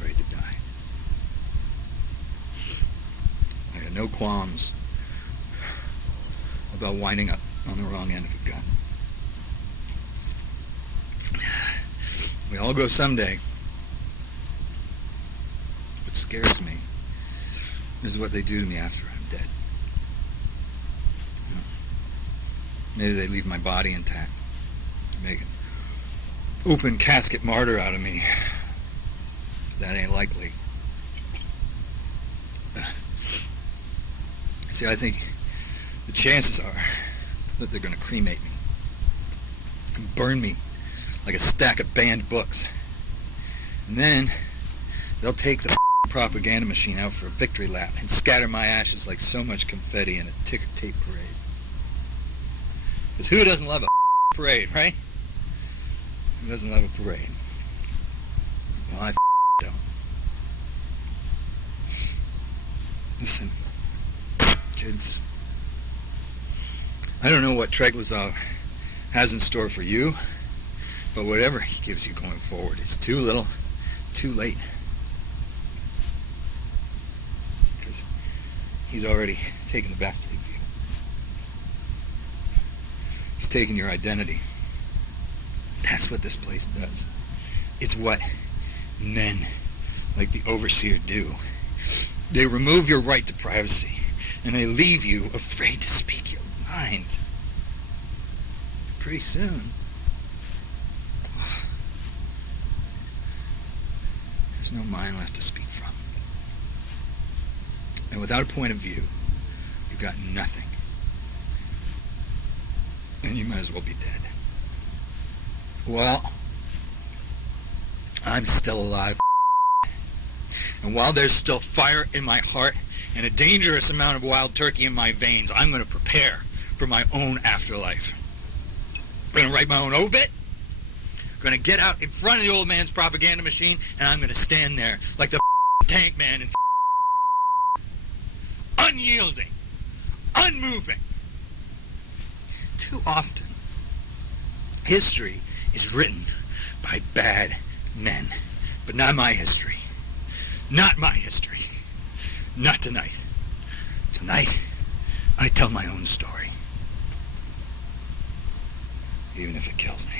afraid to die. I got no qualms about winding up on the wrong end of a gun. We all go someday. What scares me is what they do to me after I'm dead. Maybe they leave my body intact, make an open casket martyr out of me. That ain't likely. See, I think the chances are that they're going to cremate me and burn me like a stack of banned books. And then they'll take the propaganda machine out for a victory lap and scatter my ashes like so much confetti in a ticker tape parade. Because who doesn't love a parade, right? Who doesn't love a parade? Well, I don't. Listen, kids, I don't know what Treglazov has in store for you, but whatever he gives you going forward is too little, too late. Because he's already taken the best of you. He's taken your identity. That's what this place does. It's what men like the Overseer do. They remove your right to privacy, and they leave you afraid to speak your mind. Pretty soon, there's no mind left to speak from. And without a point of view, you've got nothing. And you might as well be dead. Well, I'm still alive. And while there's still fire in my heart and a dangerous amount of wild turkey in my veins, I'm going to prepare for my own afterlife. I'm going to write my own obit. I'm going to get out in front of the old man's propaganda machine, and I'm going to stand there like the tank man and unyielding, unmoving. Too often, history is written by bad men, but not my history. Not my history. Not tonight. Tonight, I tell my own story. Even if it kills me.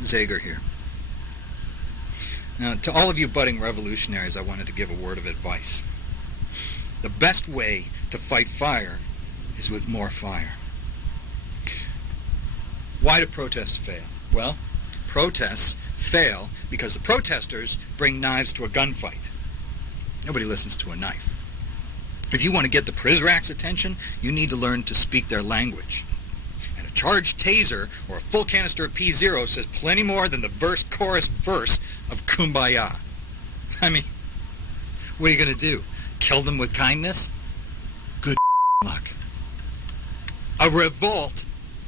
Zager here. Now, to all of you budding revolutionaries, I wanted to give a word of advice. The best way to fight fire is with more fire. Why do protests fail? Well, protests fail because the protesters bring knives to a gunfight. Nobody listens to a knife. If you want to get the Prizrak's attention, you need to learn to speak their language. And a charged taser or a full canister of P0 says plenty more than the verse-chorus verse of Kumbaya. I mean, what are you going to do? Kill them with kindness? Good luck. A revolt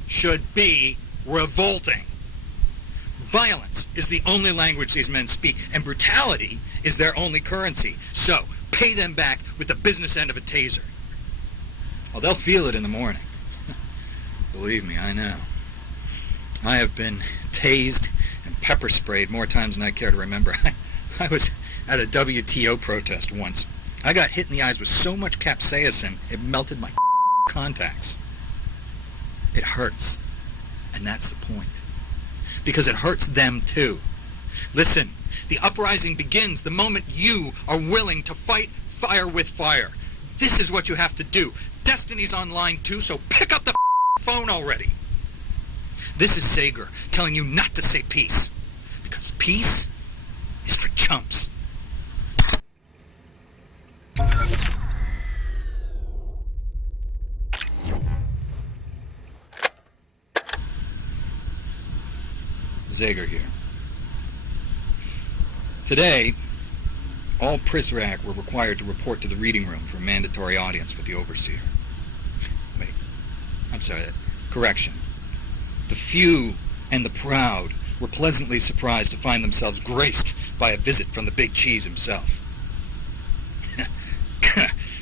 should be revolting. Violence is the only language these men speak, and brutality is their only currency. So, pay them back with the business end of a taser. Well, they'll feel it in the morning. Believe me, I know. I have been tased and pepper sprayed more times than I care to remember. I was at a WTO protest once. I got hit in the eyes with so much capsaicin, it melted my contacts. It hurts. And that's the point. Because it hurts them too. Listen, the uprising begins the moment you are willing to fight fire with fire. This is what you have to do. Destiny's online too, so pick up the phone already. This is Zager telling you not to say peace. Because peace is for chumps. Zager here. Today, all Prizrak were required to report to the reading room for a mandatory audience with the Overseer. Wait, I'm sorry, correction. The few and the proud were pleasantly surprised to find themselves graced by a visit from the Big Cheese himself.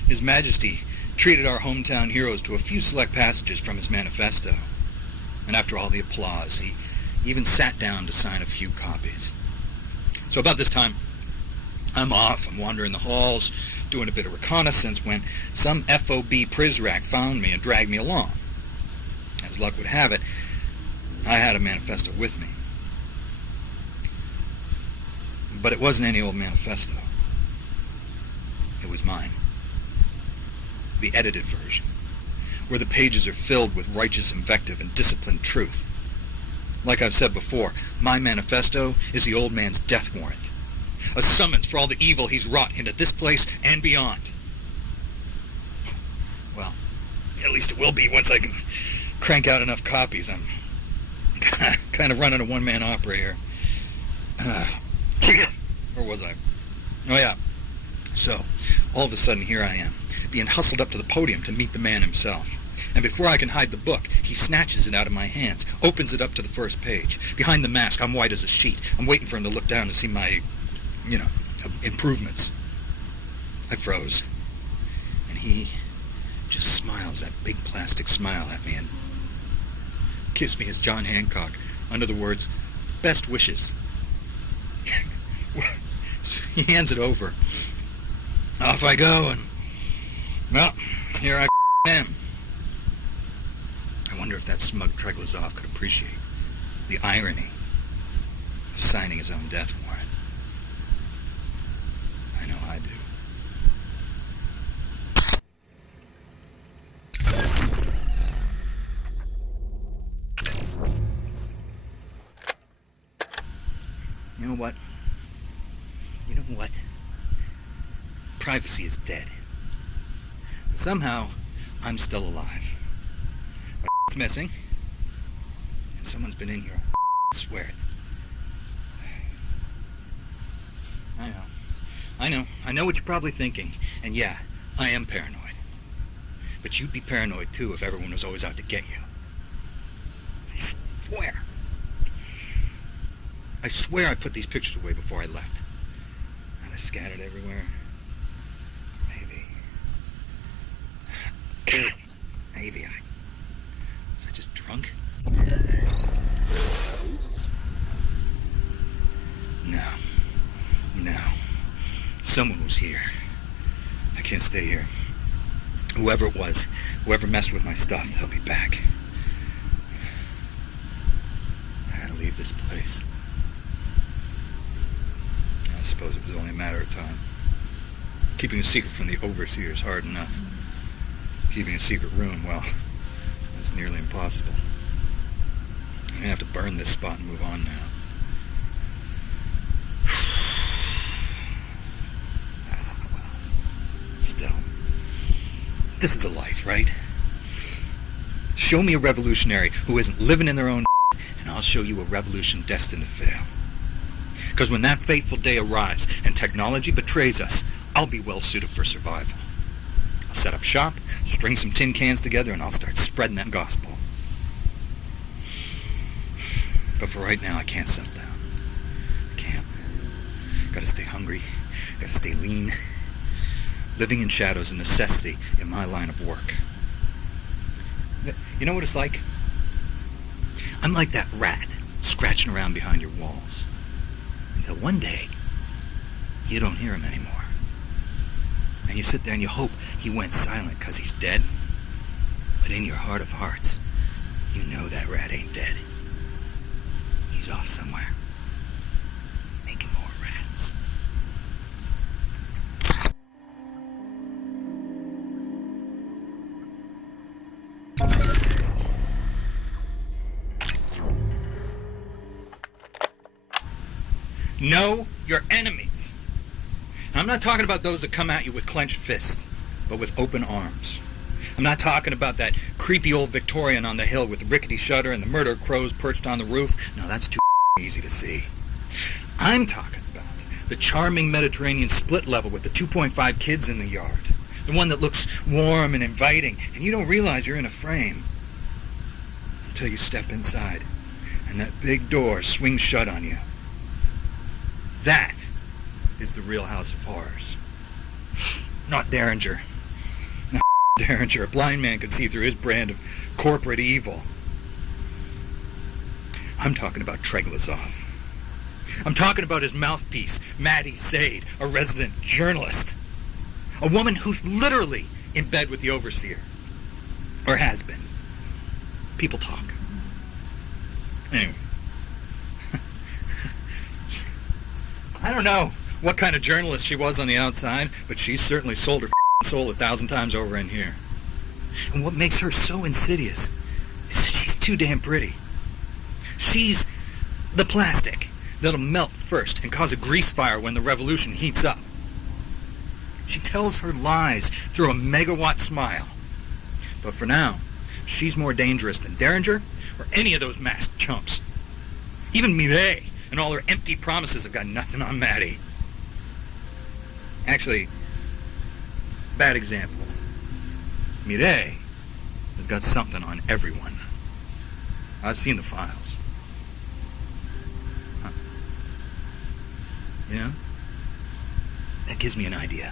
His Majesty treated our hometown heroes to a few select passages from his manifesto. And after all the applause, he even sat down to sign a few copies. So about this time, I'm off. I'm wandering the halls, doing a bit of reconnaissance when some FOB Prizrak found me and dragged me along. As luck would have it, I had a manifesto with me. But it wasn't any old manifesto. It was mine. The edited version, where the pages are filled with righteous invective and disciplined truth. Like I've said before, my manifesto is the old man's death warrant. A summons for all the evil he's wrought into this place and beyond. Well, at least it will be once I can crank out enough copies. I'm kind of running a one-man opera here. Or was I? Oh yeah. So, all of a sudden here I am, being hustled up to the podium to meet the man himself. And before I can hide the book, he snatches it out of my hands, opens it up to the first page. Behind the mask, I'm white as a sheet. I'm waiting for him to look down to see my, improvements. I froze. And he just smiles that big plastic smile at me and kissed me as John Hancock under the words, "Best wishes." So he hands it over. Off I go, and, well, here I am. I wonder if that smug Treglazov could appreciate the irony of signing his own death warrant. I know I do. You know what? Privacy is dead. Somehow, I'm still alive. It's missing. And someone's been in here. I swear it. I know what you're probably thinking. And yeah, I am paranoid. But you'd be paranoid too if everyone was always out to get you. I swear I put these pictures away before I left. And I scattered everywhere. Maybe was I just drunk? No. Someone was here. I can't stay here. Whoever it was, whoever messed with my stuff, they'll be back. I had to leave this place. I suppose it was only a matter of time. Keeping a secret from the overseer is hard enough. Keeping a secret room, well, that's nearly impossible. I'm gonna have to burn this spot and move on now. Well, still, this is a life, right? Show me a revolutionary who isn't living in their own and I'll show you a revolution destined to fail. Because when that fateful day arrives and technology betrays us, I'll be well suited for survival. I'll set up shop, string some tin cans together, and I'll start spreading that gospel. But for right now, I can't settle down. I can't. Gotta stay hungry. Gotta stay lean. Living in shadow is a necessity in my line of work. You know what it's like? I'm like that rat scratching around behind your walls. Until one day, you don't hear him anymore. And you sit there and you hope he went silent because he's dead. But in your heart of hearts, you know that rat ain't dead. He's off somewhere, making more rats. Know your enemies. I'm not talking about those that come at you with clenched fists, but with open arms. I'm not talking about that creepy old Victorian on the hill with the rickety shutter and the murder crows perched on the roof. No, that's too easy to see. I'm talking about the charming Mediterranean split level with the 2.5 kids in the yard. The one that looks warm and inviting, and you don't realize you're in a frame until you step inside and that big door swings shut on you. That is the Real House of Horrors. Not Derringer. Not Derringer. A blind man could see through his brand of corporate evil. I'm talking about Treglazov. I'm talking about his mouthpiece, Maddie Sade, a resident journalist. A woman who's literally in bed with the overseer. Or has been. People talk. Anyway. I don't know what kind of journalist she was on the outside, but she certainly sold her soul 1,000 times over in here. And what makes her so insidious is that she's too damn pretty. She's the plastic that'll melt first and cause a grease fire when the revolution heats up. She tells her lies through a megawatt smile. But for now, she's more dangerous than Derringer or any of those masked chumps. Even Mireille and all her empty promises have got nothing on Maddie. Actually, bad example. Mireille has got something on everyone. I've seen the files. Huh. You know? That gives me an idea.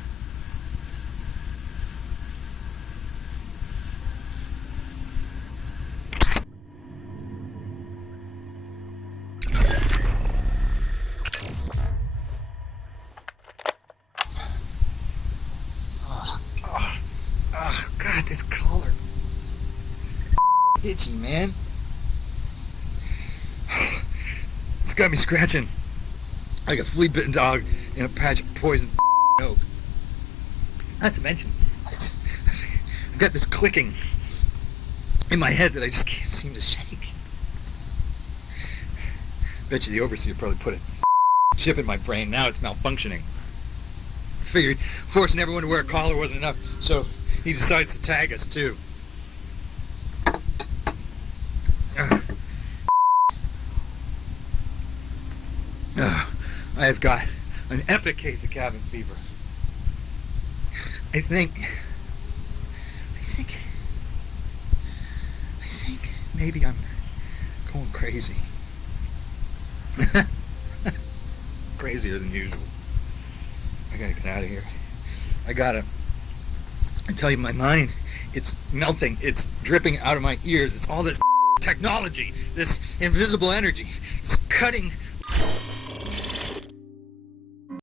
Oh, God, this collar. Itchy, man. It's got me scratching like a flea-bitten dog in a patch of poison oak. Not to mention, I've got this clicking in my head that I just can't seem to shake. Bet you the overseer probably put a chip in my brain. Now it's malfunctioning. Figured forcing everyone to wear a collar wasn't enough, so he decides to tag us too. I have got an epic case of cabin fever. I think maybe I'm going crazy. Crazier than usual. I gotta get out of here. I tell you, my mind, it's melting. It's dripping out of my ears. It's all this technology, this invisible energy. It's cutting